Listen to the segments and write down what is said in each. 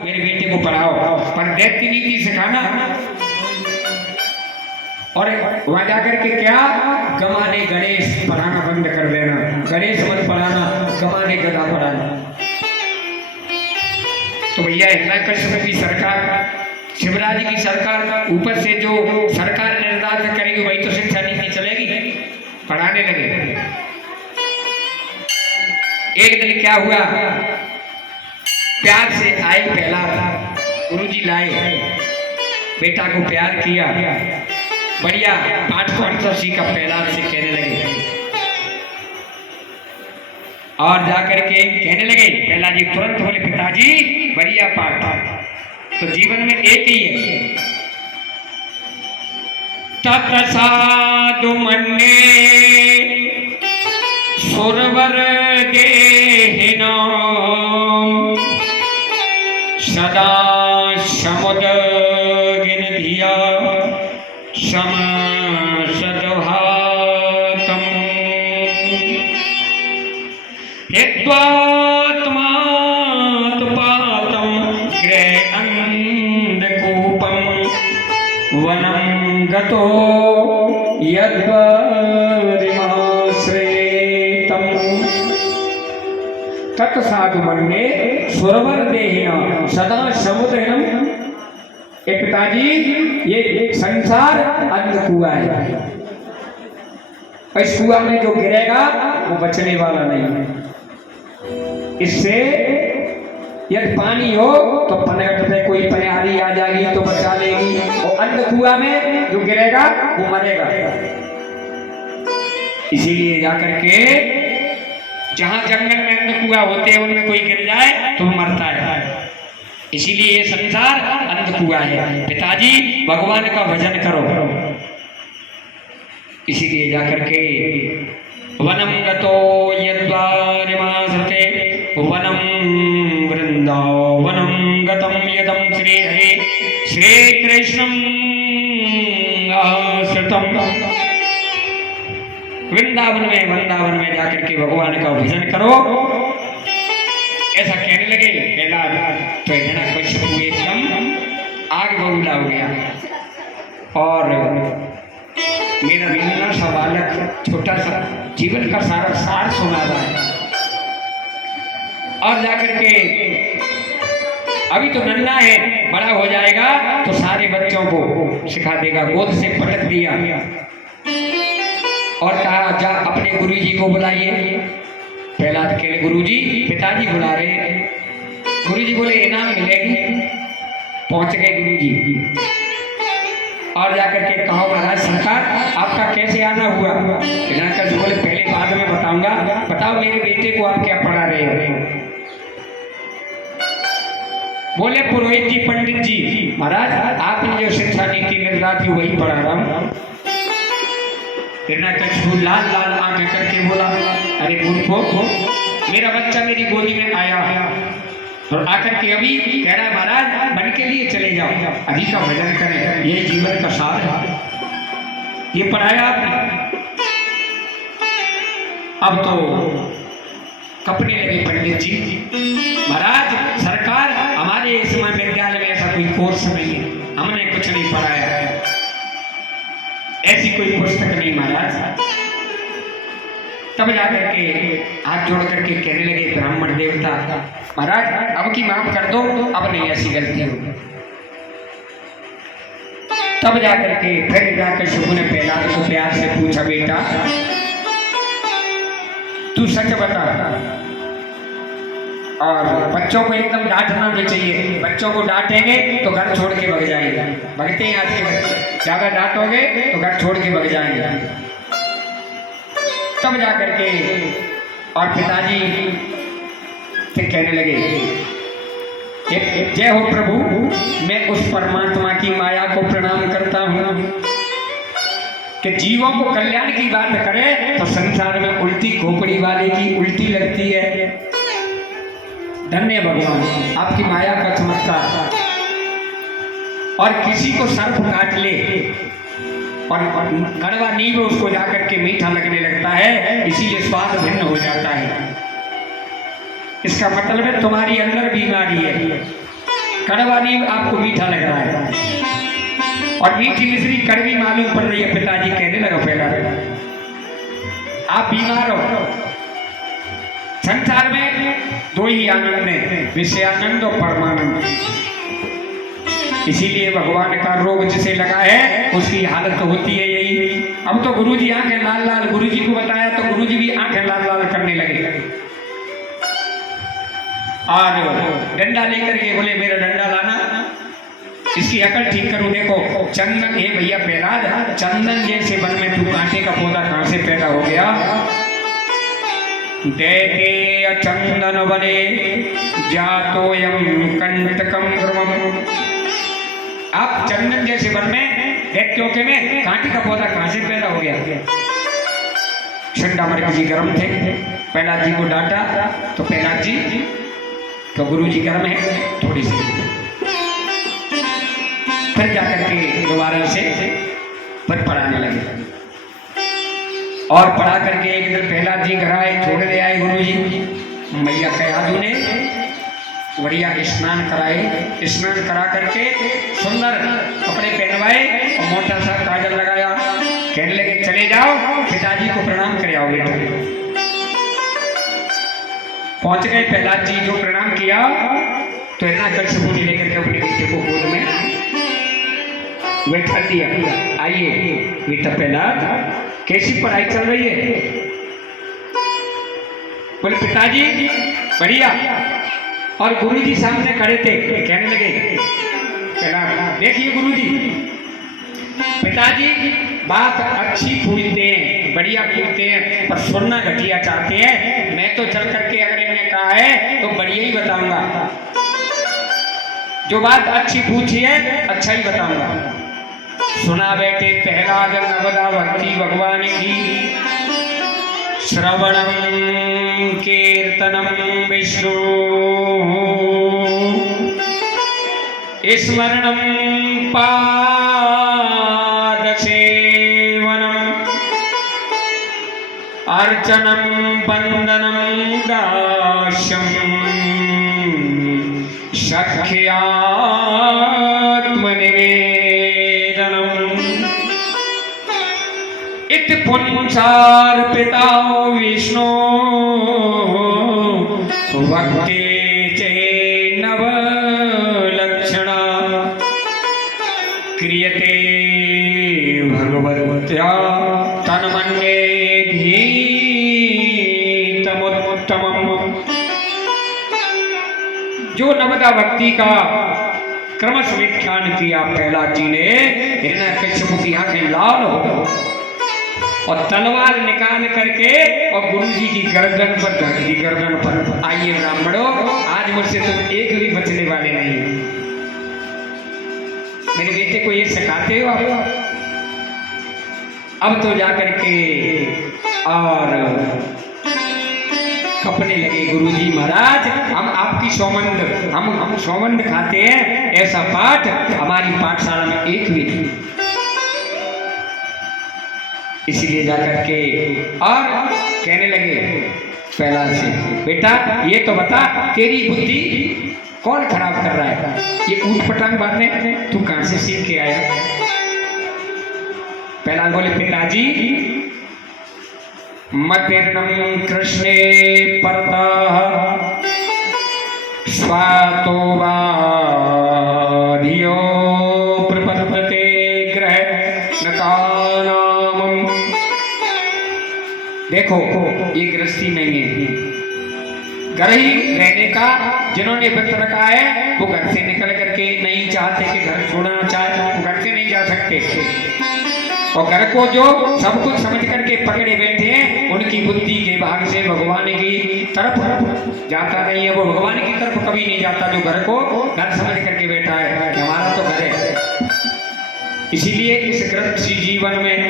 मेरे बेटे को पढ़ाओ, पर दैत्य नीति सिखाना और वहां जाकर के क्या गमाने गणेश पढ़ाना बंद कर देना, गणेश मत पढ़ाना, गमाने गदा पढ़ाना। तो भैया हिरण्यकश्यप की सरकार, शिवराज की सरकार, ऊपर से जो सरकार निर्धारित करेगी वही तो शिक्षा नीति चलेगी। पढ़ाने लगे। एक दिन क्या हुआ, प्यार से आई पहला गुरुजी लाए, बेटा को प्यार किया, बढ़िया पाठ को सीखा, पहला से कहने लगे और जाकर के कहने लगे। पहला जी तुरंत बोले पिताजी बढ़िया पाठ, तो जीवन में एक ही है। तत् साधु मन्ये सुरवर देहिना सदा समुदगिन धिया सम सद्भातम यद्वात्मात्पातम गृह अंधकूपम वनं गतो यद्वरिमाश्रेतम तत्साधु मन्ये सुरवर देहिना सदा समुद्रम। ए पिताजी ये संसार अंध कुआं है, इस कुआं में जो गिरेगा वो बचने वाला नहीं है। इससे यदि पानी हो तो पनघट पे कोई पनिहारी आ जाएगी तो बचा लेगी, और अंध कुआं में जो गिरेगा वो मरेगा। इसीलिए जाकर के जहां जंगल में अंध कुआं होते हैं उनमें कोई गिर जाए तो वो मरता है। इसीलिए ये संसार अंध कुआं है। पिताजी भगवान का भजन करो। इसीलिए जाकर के वनम गतो यद्वारिमासते वनम वृंदावनम गतम यदम श्री हरे श्री कृष्णम आश्रितम। वृंदावन में जाकर के भगवान का भजन करो, ऐसा कहने लगे। तो हिरण्यकश्यप एकदम आग बबूला हो गया और मेरा नन्हा सा बालक छोटा सा जीवन का सारा सार सुना रहा है। और जाकर के अभी तो नन्हा है, बड़ा हो जाएगा तो सारे बच्चों को सिखा देगा। गोद से पटक दिया और कहा जा अपने गुरुजी को बुलाइए। प्रहलाद के गुरुजी पिताजी बुला रहे। गुरुजी बोले इनाम मिलेगी। पहुंच गए गुरुजी और जाकर के कहो महाराज सरकार आपका कैसे आना हुआ। हिरण्यकश्यप बोले पहले बाद में बताऊंगा, बताओ मेरे बेटे को आप क्या पढ़ा रहे हो। बोले पुरोहित जी पंडित जी महाराज आपने जो शिक्षा नीति निर्धारित थी वही पढ़ा रहा हूं। हिरण्यकश्यप लाल लाल आंखें करके बोला अरे मूर्खो, मेरा बच्चा मेरी गोदी में आया और आकर के अभी कह रहा है महाराज बन के लिए चले जाओ, अभी का भजन करें, यही जीवन का सार है। ये पढ़ाया आपने। अब तो कपने लगे पंडित जी। महाराज सरकार हमारे इस विद्यालय में ऐसा कोई कोर्स नहीं है, हमने कुछ नहीं पढ़ाया है, ऐसी कोई पुस्तक नहीं महाराज। तब जाकर के हाथ जोड़ करके कहने लगे ब्राह्मण देवता महाराज अब की माफ कर दो, अब नहीं ऐसी गलती होगी। तब जाकर के फिर जाकर शुभ ने प्रहलाद को प्यार से पूछा बेटा तू सच बता। और बच्चों को एकदम डांटना भी चाहिए, बच्चों को डांटेंगे तो घर छोड़ के भाग जाएंगे, भगते हैं आज के बच्चे, ज्यादा डांटोगे तो घर छोड़ के भाग जाएंगे। तब जाकर के और पिताजी फिर कहने लगे जय हो प्रभु, मैं उस परमात्मा की माया को प्रणाम करता हूँ कि जीवों को कल्याण की बात करे तो संसार में उल्टी खोपड़ी वाले की उल्टी लगती है। धन्य भगवान आपकी माया का चमत्कार। और किसी को सर्प काट ले और कड़वा नींव उसको जाकर के मीठा लगने लगता है, इसीलिए स्वाद भिन्न हो जाता है। इसका मतलब है तुम्हारी अंदर बीमारी है। कड़वा नहीं, आपको मीठा लग रहा है, और मीठी मिश्री कड़वी मालूम पड़ रही है। पिताजी कहने लगा पहला, आप बीमार हो। संसार में दो ही आनंद है, विषयानंद और परमानंद। इसीलिए भगवान का रोग जिसे लगा है उसकी हालत तो होती है यही। अब तो गुरुजी आंखें लाल लाल, गुरुजी को बताया तो गुरुजी भी आंखें लाल लाल करने लगे, और डंडा लेकर के बोले मेरा डंडा लाना, इसकी अकल ठीक करूं। देखो चंदन, हे भैया प्रहलाद, चंदन जैसे वन में तू कांटे का पौधा कहां से पैदा हो गया? देखे चंदन बने जातोयम कंटकम ग्रमम। आप चंदन जैसे वन में देखते हो कि मैं कांटे का पौधा कहां से पैदा हो गया? चंडामर्क जी गर्म थे, प्रहलाद जी को डांटा तो प्रहलाद जी तो गुरु जी गर्म है थोड़ी सी, फिर जाकर के दोबारा से फिर पढ़ाने लगे, और पढ़ा करके एक दिन प्रहलाद जी घर आए, छोड़ ले आए गुरु जी। मैया कयादू ने बढ़िया स्नान कराए, स्नान करा करके सुंदर कपड़े पहनवाए और मोटा सा काजल लगाया। कहने लगे चले जाओ पिताजी को प्रणाम कर आओ बेटा। पहुंच गए प्रहलाद जी को प्रणाम किया तो हिरण्यकश्यप ने लेकर के अपने बेटे को गोद में बैठा दिया। आइए बेटा प्रहलाद, कैसी पढ़ाई चल रही है? बोले पिताजी बढ़िया। और गुरुजी सामने खड़े थे, कहने लगे प्रहलाद देखिए गुरुजी, पिताजी बात अच्छी पूछते हैं, बढ़िया पूछते हैं, पर सुनना घटिया चाहते हैं। मैं तो चल करके अगर इन्होंने कहा है तो बढ़िया ही बताऊंगा, जो बात अच्छी पूछी है अच्छा ही बताऊंगा। सुना बेटे प्रहलाद नवदा भक्ति भगवान की, श्रवणम कीर्तनम विष्णु, स्मरणम पाद सेवनम, अर्चनम बंदनम दास्यम, सख्यात्मनिवेदनम, इत पुंसार्पिता विष्णु भक्ति चे नव लक्षणा, क्रियते भगवत्या तन्मन्येधीतमुत्तमम्। जो नवदा भक्ति का क्रमश व्याख्यान किया प्रहलाद जी ने, हिरण्यकश्यप की आंखें लाल हो गई और तलवार निकाल करके और गुरु जी की गर्दन पर धर दी, गर्दन पर। आइए ब्राह्मणों, आज मुझसे तुम एक भी बचने वाले नहीं। मेरे बेटे को ये सिखाते हो आप? अब तो जाकर के और कपने लगे गुरुजी महाराज, हम आपकी सौमंद, हम सौमंद खाते हैं, ऐसा पाठ हमारी पाठशाला में एक भी नहीं। इसीलिए जाकर के और कहने लगे प्रहलाद से, बेटा ये तो बता तेरी बुद्धि कौन खराब कर रहा है? ये ऊटपटांग बातें तू कहां से सीख के आया? प्रहलाद बोले पिताजी मतिर्नम कृष्णे परता स्वातो वाधियो प्रपद्यते ग्रह नकानामम। देखो ये गृहस्थी नहीं है, घर ही रहने का जिन्होंने व्रत रखा है वो घर से निकल करके नहीं चाहते कि घर छोड़ना चाहे, वो घर से नहीं जा सकते। और घर को जो सब कुछ समझ करके पकड़े बैठे हैं, उनकी बुद्धि के भाग से भगवान की तरफ जाता नहीं है। वो भगवान की तरफ कभी नहीं जाता जो घर को घर समझ करके बैठा है कि हमारा तो घर है। इसीलिए इस गृहस्थी जीवन में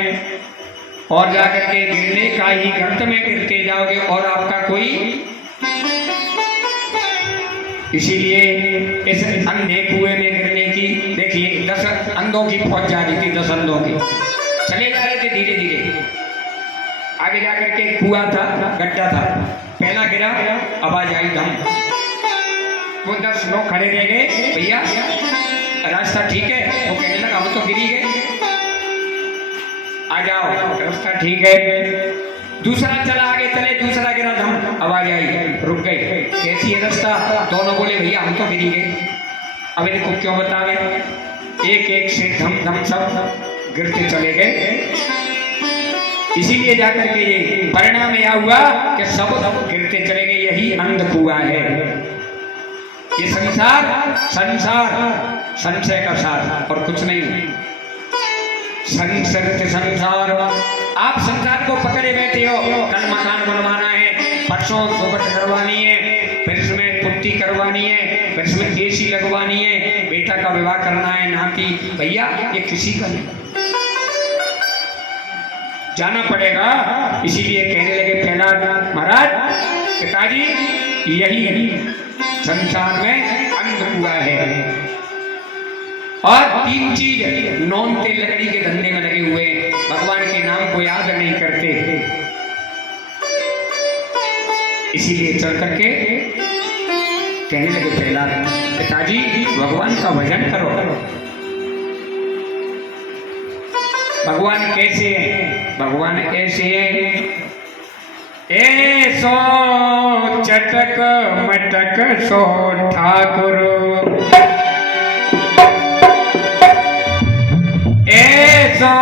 और जाकर के गिरने का ही गर्त में गिरते जाओगे और आपका कोई, इसीलिए इस अंधे कुएं में गिरने की, देखिए 10 अंधों की फौज जा रही थी, 10 अंधों की चले जा रहे थे धीरे धीरे। आगे जाकर के कुआं था, गड्ढा था, पहला गिरा, आवाज आई धम, वो 10 लोग खड़े रह गए, भैया रास्ता ठीक है? वो कहने लगा हम तो गिरी गए, आ जाओ, रास्ता ठीक है। दूसरा चला, आगे चले, दूसरा गिरा, धम, आवाज आई, रुक गए, कैसी है रास्ता? दोनों बोले भैया हम तो गिरी गए। अब इनको क्यों बतावे? एक एक से धम धम सब गिरते चले गए। इसीलिए जाकर के ये परिणाम यह हुआ कि सब गिरते चले गए। यही अंधकुआं है ये संसार। संसार संशय का सार और कुछ नहीं। संसर्ग संसार, आप संसार को पकड़े बैठे हो। कल मकान बनवाना है, परसों दोबट करवानी है, फिर इसमें पुट्टी करवानी है, फिर इसमें एसी लगवानी है, बेटा का विवाह करना है, नाती। भैया ये किसी का नहीं, जाना पड़ेगा। इसीलिए कहने लगे प्रहलाद महाराज, पिताजी यही संसार में अंधकुआं है। और 3 चीज नौनते लकड़ी के धंधे में लगे हुए, भगवान के नाम को याद नहीं करते। इसीलिए चल करके कहने लगे प्रहलाद, पिताजी भगवान का भजन करो। भगवान कैसे हैं? भगवान ऐसे हैं, ऐसो चटक मटक सो ठाकुर, ऐसो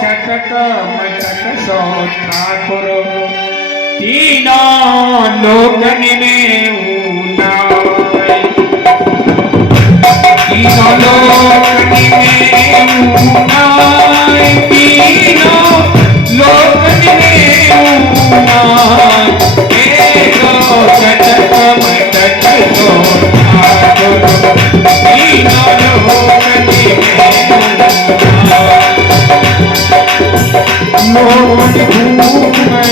चटक मटक सो ठाकुर, तीनों लोकन में ऊना, तीनों लोकन में ऊना, तीनों लोकन में ऊना, ऐसो चटक मटक सो ठाकुर, तीनों लोकन में ऊना, लोकन घूमे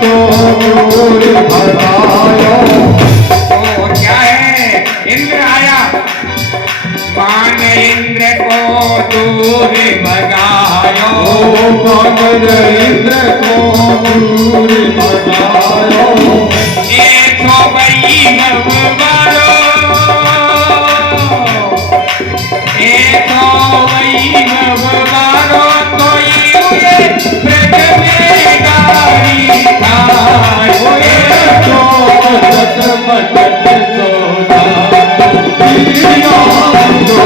को दूर भगायो। तो क्या है, इंद्र आया, मान इंद्र को दूर भगायो। मान इंद्र को दूर भगायो। एक तो वैभव वालो, एक तो वैभव वालो, तो ये ब्रज में गारी खायो। एक तो मटक सोना तीनों दो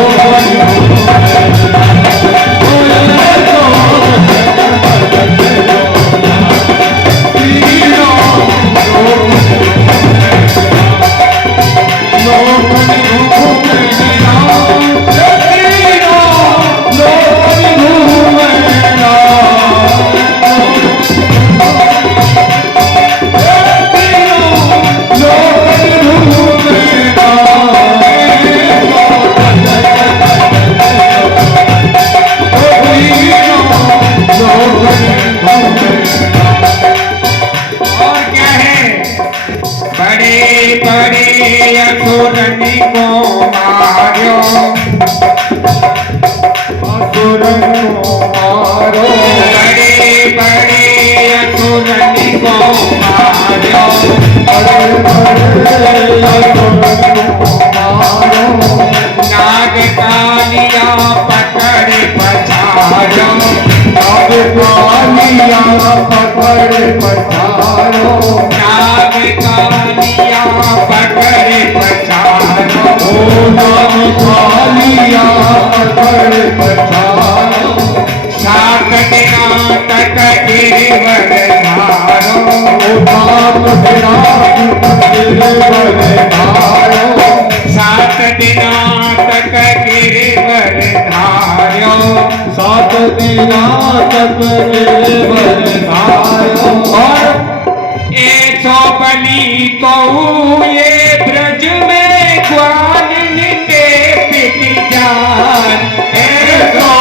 पकड़ पछाड़ो। नाग कालिया पकड़ पछाड़ो। ओ नाग कालिया पकड़ पछाड़ो। सात दिना तक गिरवर धारो। ओ सात दिना गिरवर धारो। सात दिना तक गिरवर धारो। सात दिना तक गिरवर धारो। और ऐसो बली को ये ब्रज में ग्वाल निके पिट जान। ऐसो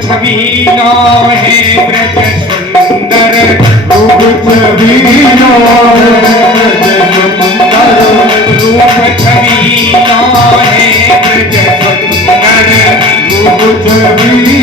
छबीलो है ब्रज सुंदर। रूप छबीलो है ब्रज सुंदर। रूप छबीलो है ब्रज सुंदर। रूप छबीलो